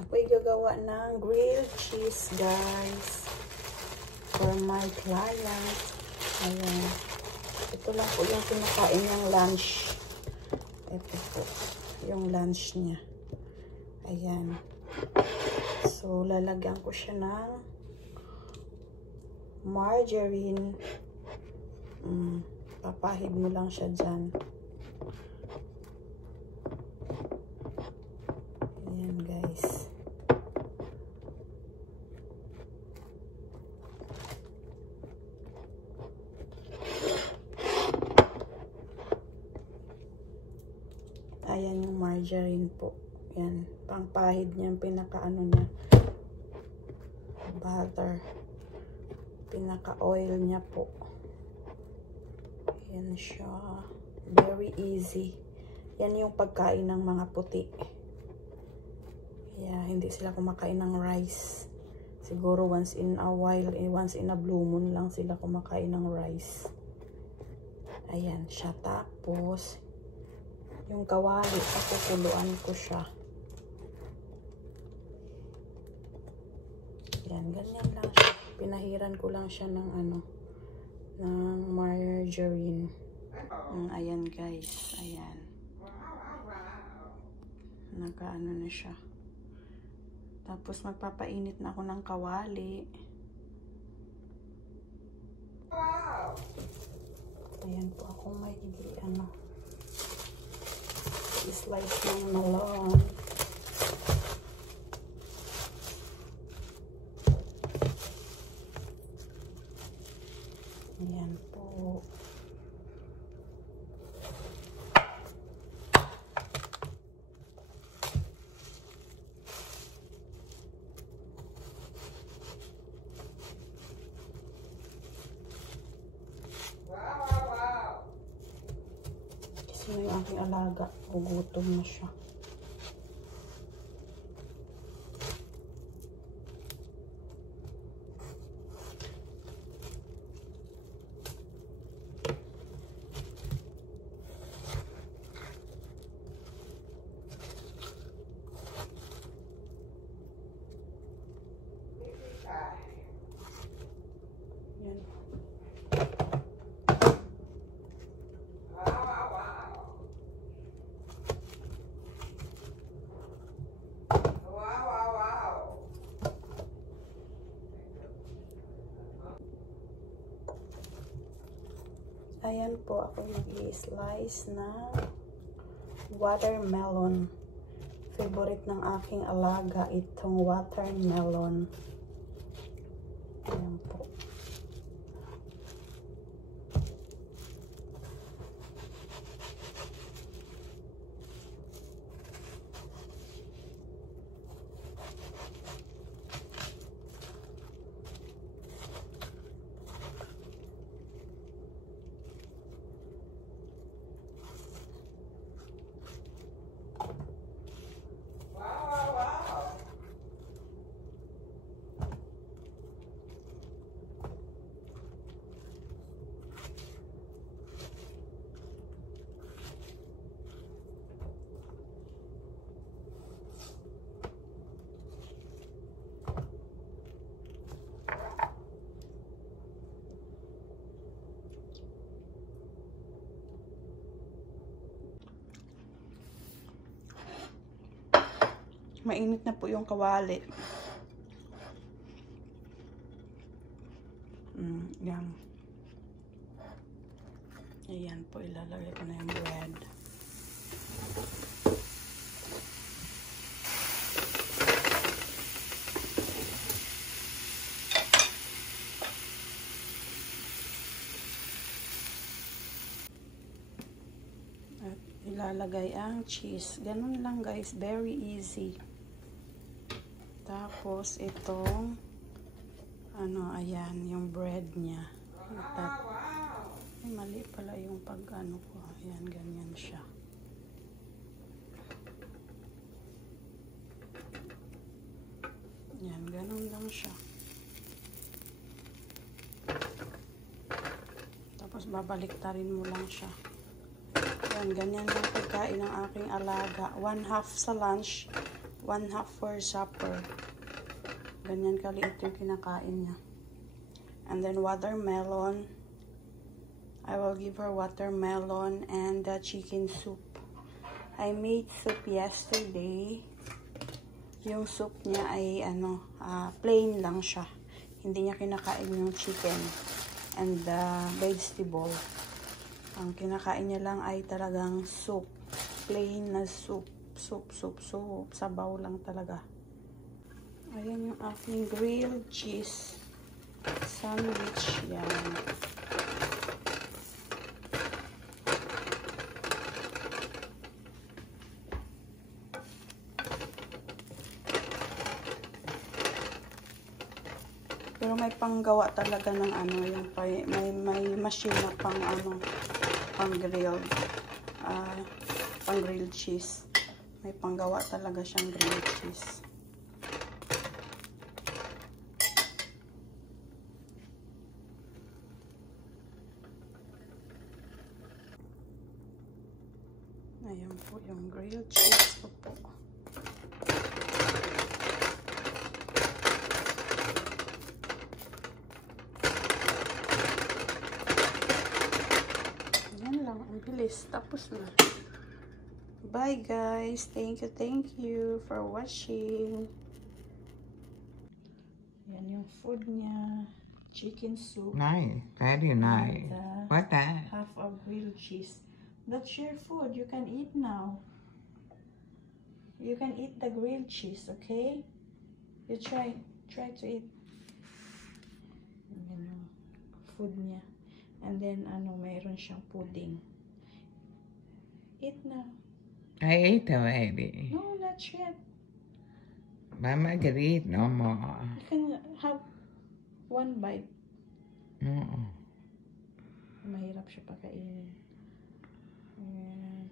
Ako'y gagawa ng grilled cheese, guys, for my client. Ayan. Ito lang po yung pinakain niyang lunch. Ito po, yung lunch niya. Ayan. So, lalagyan ko siya ng margarine. Papahid mo lang siya dyan. Ayan, guys. Ayan yung margarine po. Yan. Pangpahid niya. Pinaka-ano niya. Butter. Pinaka-oil niya po. Yan siya. Very easy. Yan yung pagkain ng mga puti. Yeah, hindi sila kumakain ng rice. Siguro once in a while, once in a blue moon lang sila kumakain ng rice. Ayan siya. Tapos, yung kawali, pakukuluan ko siya. Ayan, ganyan lang siya. Pinahiran ko lang siya ng ng margarine. Ayan, guys. Ayan. Nakaano na siya. Tapos magpapainit na ako ng kawali. Ayan po ako may i-slice ng melon. Ayan po. Kasi yung aking alaga, gugutom na siya. Ayan po, ako mag-i-slice na watermelon. Favorite ng aking alaga itong watermelon. Ayan po. Mainit na po yung kawali. Yan. Ayan po, ilalagay ko na yung bread. At ilalagay ang cheese. Ganun lang, guys. Very easy. Tapos, itong ayan, yung bread niya. Ay, mali pala yung pag-ano ko. Ayan, ganyan siya. Ayan, ganun lang siya. Tapos babaliktarin mo lang siya. Ayan, ganyan lang pagkain ng aking alaga. 1/2 sa lunch, 1/2 for supper. Ganyan kaliit yung kinakain niya. And then watermelon. I will give her watermelon and the chicken soup. I made soup yesterday. Yung soup niya ay plain lang siya. Hindi niya kinakain yung chicken and the vegetable. Ang kinakain niya lang ay talagang soup. Plain na soup. Soup. Sabaw lang talaga. Ayan yung aking grilled cheese sandwich. Yan. Pero may panggawa talaga ng yung may machine na pang grilled cheese. May panggawa talaga siyang grilled cheese. Ayan po yung grilled cheese ko po. Yan lang, ang bilis. Tapos na. Bye guys. Thank you for watching. Yan yung food niya. Chicken soup. Nice. Very nice. What that? Half of grilled cheese. That's your food. You can eat now. You can eat the grilled cheese, okay? You try to eat. Yan yung food niya. And then, mayroon siyang pudding. Eat now. I ate already. No, not yet. Mama could eat no more. You can have one bite. Mm-mm. Mahirap siya pakainin. Ayan.